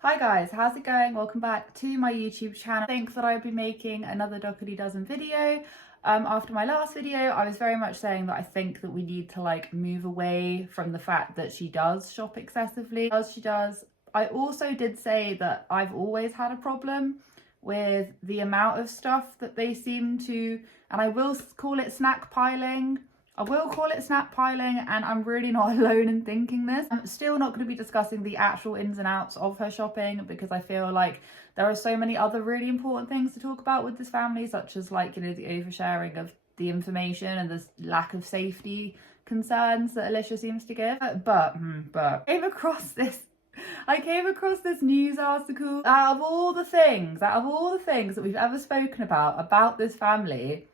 Hi guys, how's it going? Welcome back to my YouTube channel. I think that I'll be making another Dougherty Dozen video. After my last video, I was very much saying that I think that we need to move away from the fact that she does shop excessively, as she does. I also did say that I've always had a problem with the amount of stuff that they seem to, and I will call it snack piling. And I'm really not alone in thinking this. I'm still not going to be discussing the actual ins and outs of her shopping because I feel like there are so many other really important things to talk about with this family, such as the oversharing of the information and the lack of safety concerns that Alicia seems to give. But I came across this news article. Out of all the things that we've ever spoken about this family,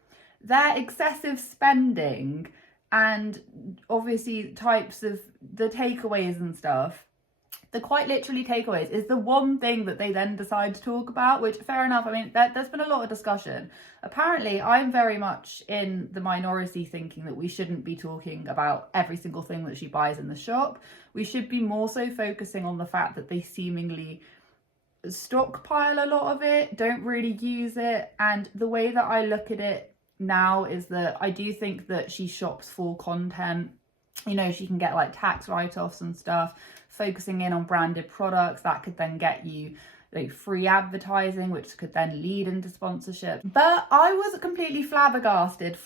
their excessive spending and obviously types of the takeaways and stuff, the quite literally takeaways, is the one thing that they then decide to talk about, which fair enough. I mean, there's been a lot of discussion. Apparently, I'm very much in the minority thinking that we shouldn't be talking about every single thing that she buys in the shop. We should be more so focusing on the fact that they seemingly stockpile a lot of it, don't really use it. And the way that I look at it now is that I do think that she shops for content. You know, she can get tax write-offs and stuff, focusing in on branded products that could then get you free advertising, which could then lead into sponsorship. But I was completely flabbergasted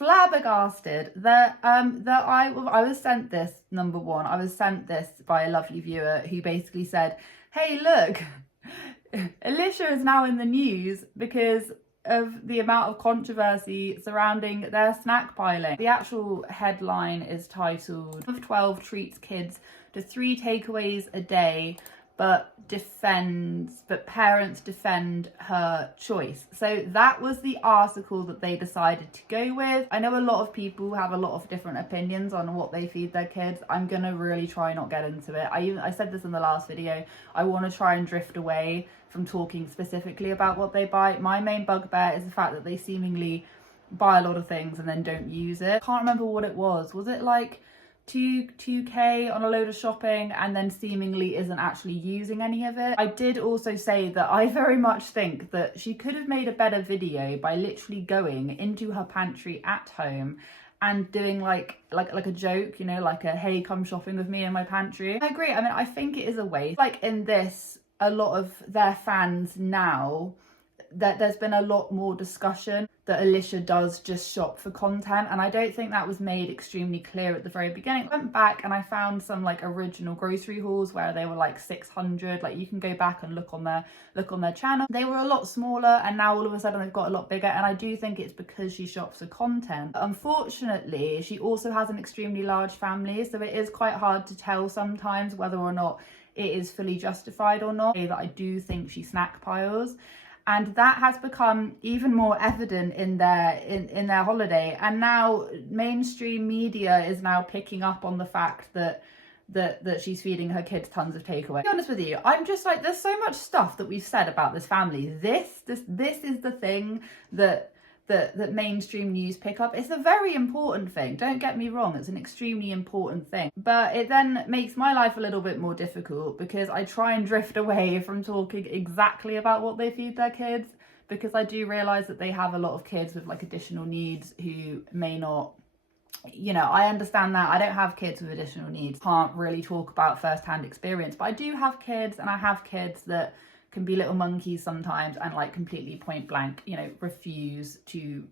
that I was sent this. Number one, I was sent this by a lovely viewer who basically said, hey, look, Alicia is now in the news because of the amount of controversy surrounding their snack piling. The actual headline is titled, "Of 12 treats kids to 3 takeaways a day, but parents defend her choice." So that was the article that they decided to go with. I know a lot of people have a lot of different opinions on what they feed their kids. I'm gonna really try not get into it. I said this in the last video. I want to try and drift away from talking specifically about what they buy. My main bugbear is the fact that they seemingly buy a lot of things and then don't use it. I can't remember what it was. Was it 2K on a load of shopping and then seemingly isn't actually using any of it? I did also say that I very much think that she could have made a better video by literally going into her pantry at home and doing like a joke, you know, a hey, come shopping with me in my pantry. I agree. I mean, I think it is a waste. In this, a lot of their fans now, that there's been a lot more discussion that Alicia does just shop for content, and I don't think that was made extremely clear at the very beginning. I went back and I found some original grocery hauls where they were 600. You can go back and look on their channel. They were a lot smaller, and now all of a sudden they've got a lot bigger, and I do think it's because she shops for content. Unfortunately, she also has an extremely large family, so it is quite hard to tell sometimes whether or not it is fully justified or not. That I do think she snack piles, and that has become even more evident in their holiday. And now mainstream media is now picking up on the fact that she's feeding her kids tons of takeaway. To be honest with you, I'm just there's so much stuff that we've said about this family. This is the thing that mainstream news pick up. It's a very important thing, don't get me wrong, it's an extremely important thing, but it then makes my life a little bit more difficult because I try and drift away from talking exactly about what they feed their kids, because I do realise that they have a lot of kids with additional needs who may not, you know, I understand that. I don't have kids with additional needs, can't really talk about first-hand experience, but I do have kids, and I have kids that can be little monkeys sometimes and completely point blank, you know, refuse to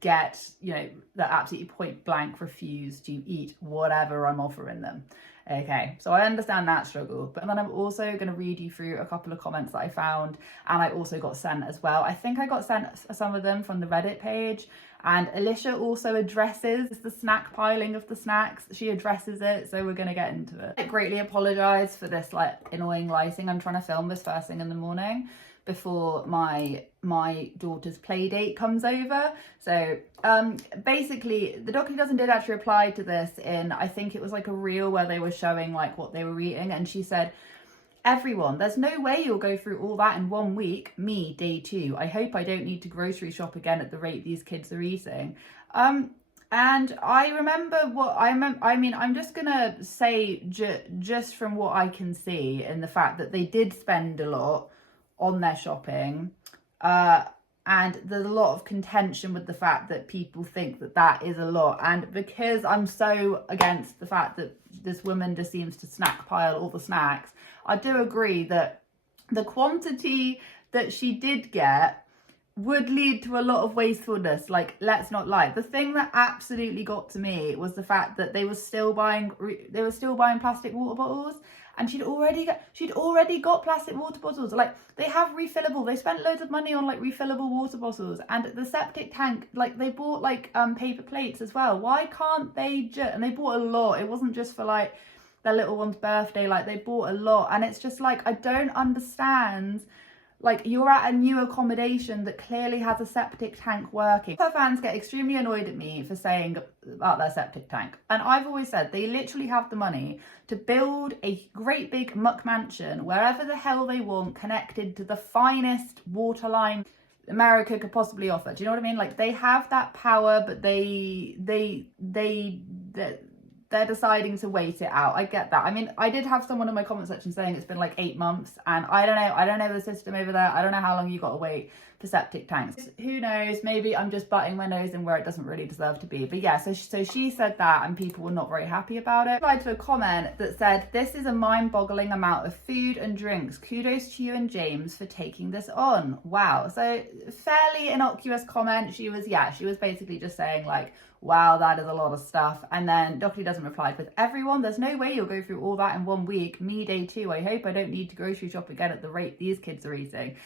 get, you know, that absolutely point blank refuse to eat whatever I'm offering them. Okay, so I understand that struggle, but then I'm also going to read you through a couple of comments that I found, and I also got sent as well. I think I got sent some of them from the Reddit page, and Alicia also addresses the snack piling of the snacks. She addresses it, so we're going to get into it. I greatly apologise for this annoying lighting. I'm trying to film this first thing in the morning before my daughter's play date comes over. So basically the Dougherty Dozen did actually reply to this in, I think it was a reel where they were showing what they were eating, and she said, "Everyone, there's no way you'll go through all that in 1 week. Me, day 2. I hope I don't need to grocery shop again at the rate these kids are eating." And I remember I'm just gonna say just from what I can see, in the fact that they did spend a lot on their shopping, and there's a lot of contention with the fact that people think that that is a lot. And because I'm so against the fact that this woman just seems to snack pile all the snacks, I do agree that the quantity that she did get would lead to a lot of wastefulness. Like, let's not lie. The thing that absolutely got to me was the fact that they were still buying plastic water bottles, and she'd already got plastic water bottles. Like, they have refillable. They spent loads of money on like refillable water bottles, and the septic tank, like they bought like paper plates as well. Why can't they and they bought a lot. It wasn't just for like their little one's birthday. Like, they bought a lot, and it's just like, I don't understand. Like, you're at a new accommodation that clearly has a septic tank working. Her fans get extremely annoyed at me for saying about their septic tank. And I've always said they literally have the money to build a great big muck mansion wherever the hell they want, connected to the finest water line America could possibly offer. Do you know what I mean? Like, they have that power, but they're deciding to wait it out. I get that. I mean, I did have someone in my comment section saying it's been like 8 months, and I don't know the system over there. I don't know how long you got to wait for septic tanks. Who knows? Maybe I'm just butting my nose in where it doesn't really deserve to be. But yeah, so she said that, and people were not very happy about it. I replied to a comment that said, "This is a mind-boggling amount of food and drinks. Kudos to you and James for taking this on." Wow. So fairly innocuous comment. She was basically just saying like, wow, that is a lot of stuff. And then Dougherty doesn't reply with, "Everyone, there's no way you'll go through all that in 1 week. Me day 2. I hope I don't need to grocery shop again at the rate these kids are eating."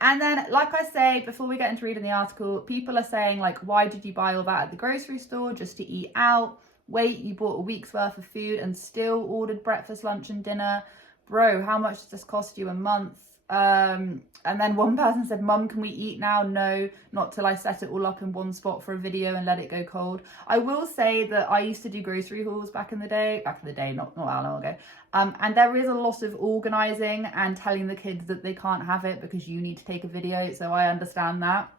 And then, like I say, before we get into reading the article, people are saying like, why did you buy all that at the grocery store just to eat out? Wait, you bought a week's worth of food and still ordered breakfast, lunch and dinner? Bro, how much does this cost you a month? And then one person said, "Mum, can we eat now?" "No, not till I set it all up in one spot for a video and let it go cold." I will say that I used to do grocery hauls back in the day, not that long ago. And there is a lot of organising and telling the kids that they can't have it because you need to take a video. So I understand that.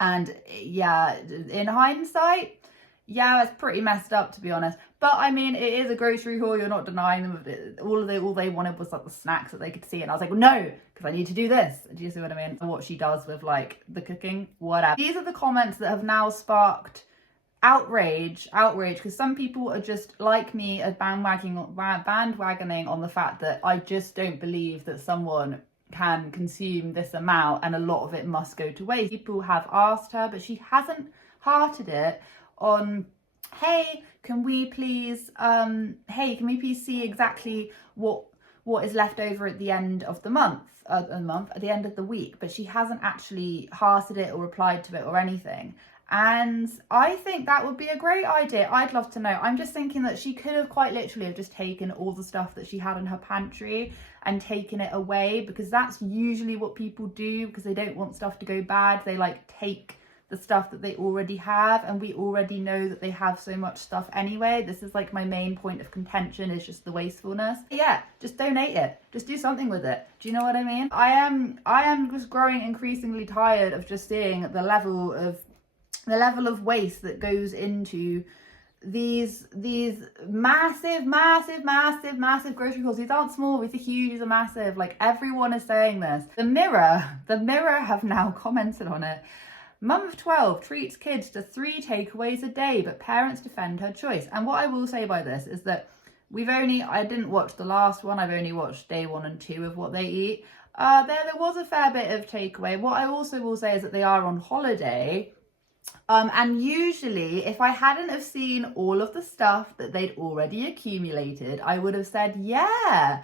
And yeah, in hindsight, yeah, it's pretty messed up, to be honest. But I mean, it is a grocery haul. You're not denying them. All they wanted was like the snacks that they could see. And I was like, well, no, because I need to do this. Do you see what I mean? What she does with like the cooking, whatever. These are the comments that have now sparked outrage, because some people are just like me, are bandwagoning on the fact that I just don't believe that someone can consume this amount and a lot of it must go to waste. People have asked her, but she hasn't hearted it on, hey, can we please see exactly what is left over at the end of the month, at the end of the week. But she hasn't actually hearted it or replied to it or anything. And I think that would be a great idea. I'd love to know. I'm just thinking that she could have quite literally have just taken all the stuff that she had in her pantry and taken it away, because that's usually what people do, because they don't want stuff to go bad. They like take the stuff that they already have, and we already know that they have so much stuff anyway. This is like my main point of contention, is just the wastefulness. Yeah, just donate it. Just do something with it. Do you know what I mean? I am just growing increasingly tired of just seeing the level of waste that goes into these massive grocery hauls. These aren't small, these are huge, these are massive. Like, everyone is saying this. The Mirror have now commented on it. "Mum of 12 treats kids to 3 takeaways a day, but parents defend her choice." And what I will say by this is that I didn't watch the last one. I've only watched day 1 and 2 of what they eat. There was a fair bit of takeaway. What I also will say is that they are on holiday. And usually, if I hadn't have seen all of the stuff that they'd already accumulated, I would have said, yeah,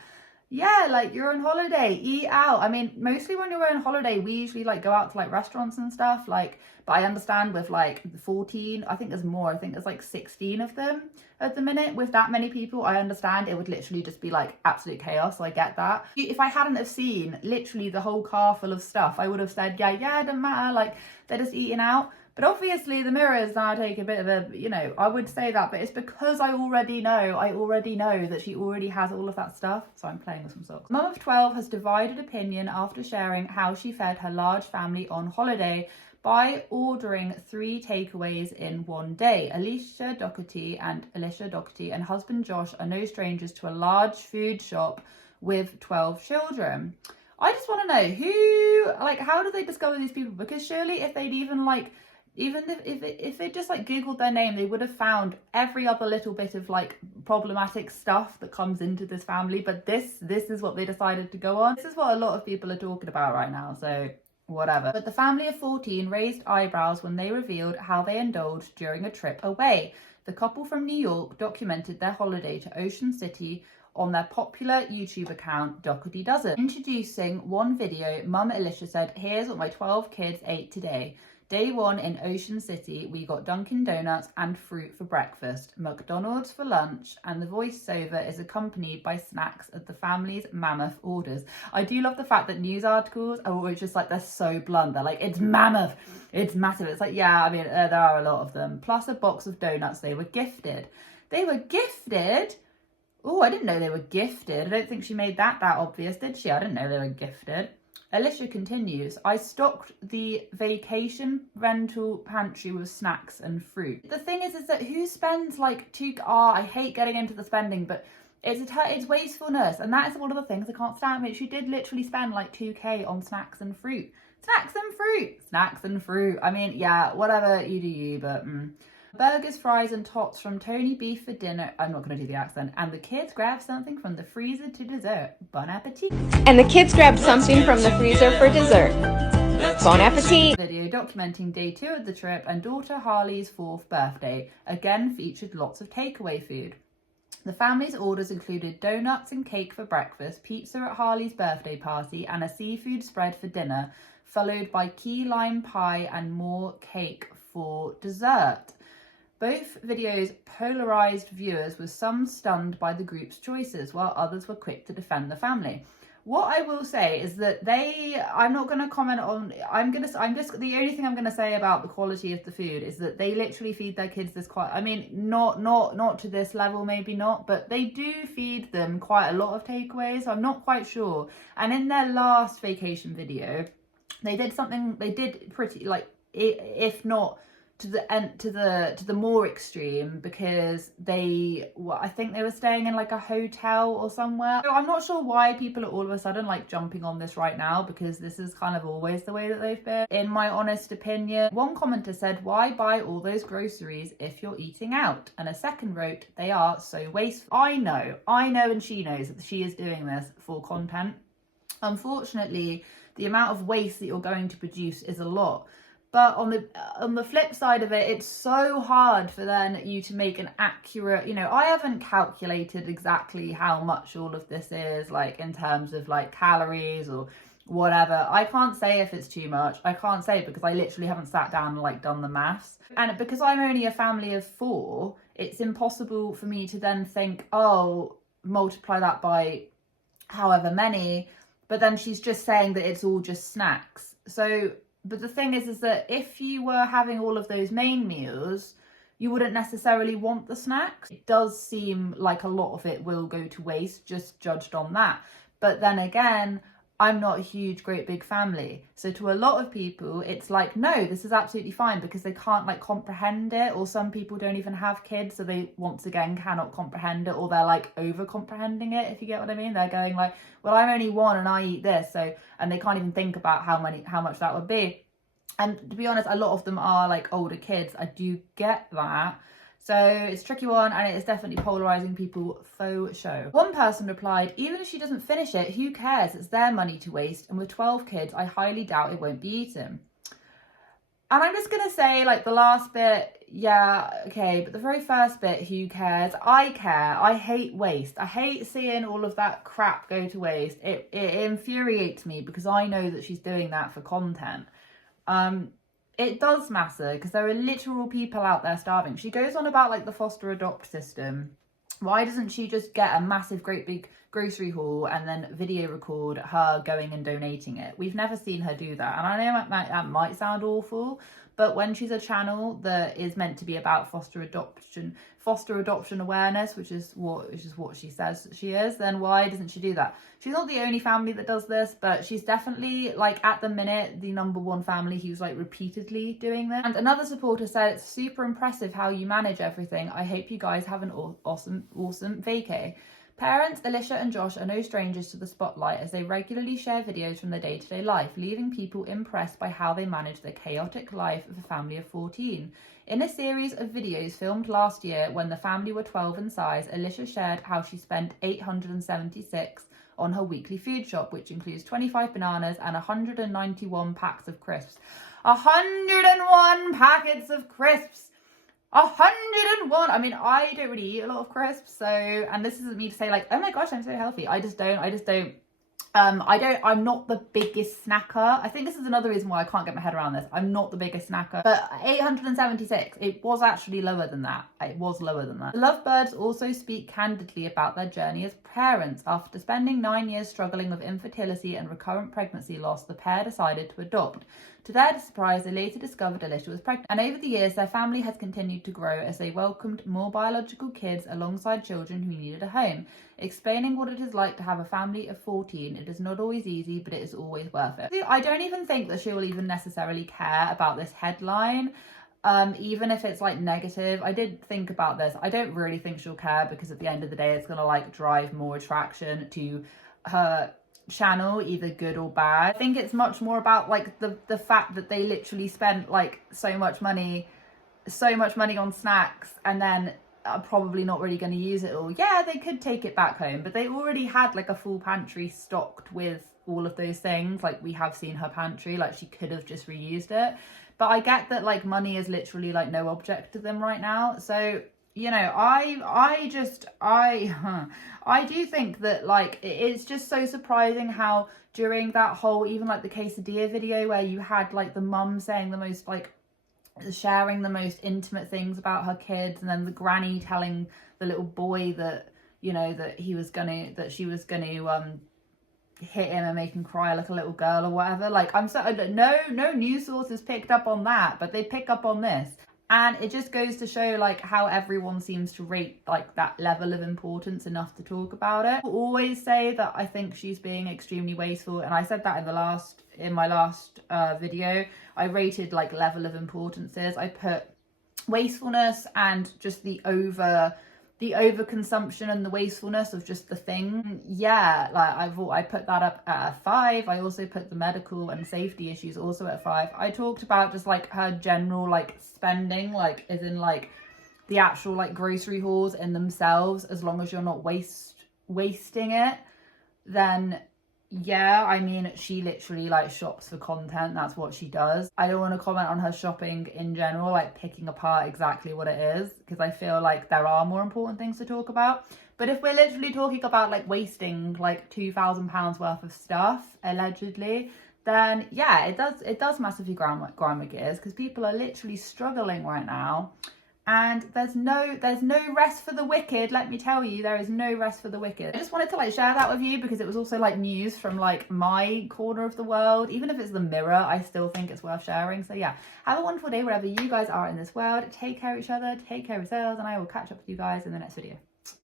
like, you're on holiday, eat out. I mean, mostly when you're on holiday, we usually like go out to like restaurants and stuff, like, but I understand with like 14, I think there's more, I think there's like 16 of them at the minute. With that many people, I understand it would literally just be like absolute chaos. So I get that. If I hadn't have seen literally the whole car full of stuff, I would have said, yeah, it doesn't matter, like, they're just eating out. But obviously the Mirrors now take a bit of a, I would say that, but it's because I already know that she already has all of that stuff. So I'm playing with some socks. Mum of 12 has divided opinion after sharing how she fed her large family on holiday. by ordering 3 takeaways in one day. Alicia Dougherty and husband Josh are no strangers to a large food shop with 12 children. I just want to know who, like, how do they discover these people? Because surely if they'd even like, even if they just like Googled their name, they would have found every other little bit of like problematic stuff that comes into this family. But this is what they decided to go on. This is what a lot of people are talking about right now. So whatever. But the family of 14 raised eyebrows when they revealed how they indulged during a trip away. The couple from New York documented their holiday to Ocean City on their popular YouTube account, Dougherty Does It. Introducing one video, Mum Alicia said, "Here's what my 12 kids ate today. Day 1 in Ocean City, we got Dunkin' Donuts and fruit for breakfast, McDonald's for lunch, and the voiceover is accompanied by snacks at the family's mammoth orders." I do love the fact that news articles are always just like, they're so blunt. They're like, it's mammoth, it's massive. It's like, yeah, I mean, there are a lot of them. Plus a box of donuts they were gifted. They were gifted? Oh, I didn't know they were gifted. I don't think she made that obvious, did she? I didn't know they were gifted. Alicia continues, "I stocked the vacation rental pantry with snacks and fruit." The thing is that who spends like I hate getting into the spending, but it's wastefulness, and that is one of the things I can't stand. I mean, she did literally spend like 2k on snacks and fruit. Snacks and fruit. Snacks and fruit. I mean, yeah, whatever, you do you, but Burgers, fries and tots from Tony Beef for dinner. I'm not going to do the accent. And the kids grabbed something from the freezer to dessert. Bon appetit. And the kids grabbed something from the freezer for dessert. Bon appetit. Video documenting day 2 of the trip and daughter Harley's 4th birthday. Again featured lots of takeaway food. The family's orders included donuts and cake for breakfast, pizza at Harley's birthday party, and a seafood spread for dinner, followed by key lime pie and more cake for dessert. Both videos polarised viewers, with some stunned by the group's choices, while others were quick to defend the family. What I will say is that I'm not going to comment on, the only thing I'm going to say about the quality of the food is that they literally feed their kids this quite, I mean, not to this level, maybe not, but they do feed them quite a lot of takeaways, so I'm not quite sure. And in their last vacation video, they did pretty, like, if not to the more extreme, because I think they were staying in like a hotel or somewhere. So I'm not sure why people are all of a sudden like jumping on this right now, because this is kind of always the way that they've been, in my honest opinion. One commenter said, "Why buy all those groceries if you're eating out?" And a second wrote, "They are so wasteful." I know, and she knows that she is doing this for content. Unfortunately, the amount of waste that you're going to produce is a lot. But on the flip side of it, it's so hard for you to make an accurate, I haven't calculated exactly how much all of this is, like in terms of like calories or whatever. I can't say if it's too much. I can't say, because I literally haven't sat down and like done the maths. And because I'm only a family of 4, it's impossible for me to then think, oh, multiply that by however many. But then she's just saying that it's all just snacks. So, but the thing is that if you were having all of those main meals, you wouldn't necessarily want the snacks. It does seem like a lot of it will go to waste, just judged on that. But then again, I'm not a huge, great big family. So to a lot of people, it's like, no, this is absolutely fine, because they can't like comprehend it. Or some people don't even have kids, so they once again cannot comprehend it, or they're like over comprehending it, if you get what I mean. They're going like, well, I'm only 1 and I eat this. So, and they can't even think about how much that would be. And to be honest, a lot of them are like older kids. I do get that. So it's a tricky one, and it is definitely polarising people faux show. One person replied, "Even if she doesn't finish it, who cares? It's their money to waste. And with 12 kids, I highly doubt it won't be eaten." And I'm just going to say, like, the last bit, yeah, okay, but the very first bit, who cares? I care. I hate waste. I hate seeing all of that crap go to waste. It infuriates me, because I know that she's doing that for content. It does matter, because there are literal people out there starving. She goes on about like the foster adopt system. Why doesn't she just get a massive, great big grocery haul and then video record her going and donating it. We've never seen her do that. And I know that might sound awful, but when she's a channel that is meant to be about foster adoption awareness, which is what she says she is, then why doesn't she do that? She's not the only family that does this, but she's definitely, like, at the minute, the #1 family who's, like, repeatedly doing this. And another supporter said, it's super impressive how you manage everything. I hope you guys have an awesome vacay. Parents Alicia and Josh are no strangers to the spotlight as they regularly share videos from their day-to-day life, leaving people impressed by how they manage the chaotic life of a family of 14. In a series of videos filmed last year when the family were 12 in size, Alicia shared how she spent $876 on her weekly food shop, which includes 25 bananas and 191 packs of crisps. 101 packets of crisps! 101. I mean, I don't really eat a lot of crisps, so, and this isn't me to say like, oh my gosh, I'm so healthy. I'm not the biggest snacker. I think this is another reason why I can't get my head around this. I'm not the biggest snacker, but 876, it was actually lower than that. It was lower than that. The Lovebirds also speak candidly about their journey as parents. After spending 9 years struggling with infertility and recurrent pregnancy loss, the pair decided to adopt. To their surprise, they later discovered Alicia was pregnant. And over the years, their family has continued to grow as they welcomed more biological kids alongside children who needed a home. Explaining what it is like to have a family of 14, it is not always easy, but it is always worth it. I don't even think that she will even necessarily care about this headline. Even if it's like negative. I did think about this. I don't really think she'll care because at the end of the day, it's going to like drive more attraction to her channel, either good or bad. I think it's much more about like the fact that they literally spent like so much money on snacks and then are probably not really going to use it all. Yeah, they could take it back home, but they already had like a full pantry stocked with all of those things. Like, we have seen her pantry, like she could have just reused it. But I get that like money is literally like no object to them right now. So, you know, I do think that like it's just so surprising how during that whole, even like the quesadilla video where you had like the mum saying the most like sharing the most intimate things about her kids, and then the granny telling the little boy that, you know, that she was gonna hit him and make him cry like a little girl or whatever. Like, no news sources picked up on that, but they pick up on this. And it just goes to show like how everyone seems to rate like that level of importance enough to talk about it. I always say that I think she's being extremely wasteful, and I said that in my last video. I rated like level of importances. I put wastefulness and just the overconsumption and the wastefulness of just the thing. Yeah, like I put that up at a 5. I also put the medical and safety issues also at 5. I talked about just like her general like spending, like as in like the actual like grocery hauls in themselves, as long as you're not wasting it, then yeah, I mean, she literally like shops for content. That's what she does. I don't want to comment on her shopping in general, like picking apart exactly what it is, because I feel like there are more important things to talk about. But if we're literally talking about like wasting like £2,000 worth of stuff allegedly, then yeah, it does massively grind my gears, because people are literally struggling right now. And there's no rest for the wicked, let me tell you. There is no rest for the wicked. I just wanted to like share that with you, because it was also like news from like my corner of the world. Even if it's the Mirror, I still think it's worth sharing. So yeah, have a wonderful day wherever you guys are in this world. Take care of each other, take care of yourselves, and I will catch up with you guys in the next video.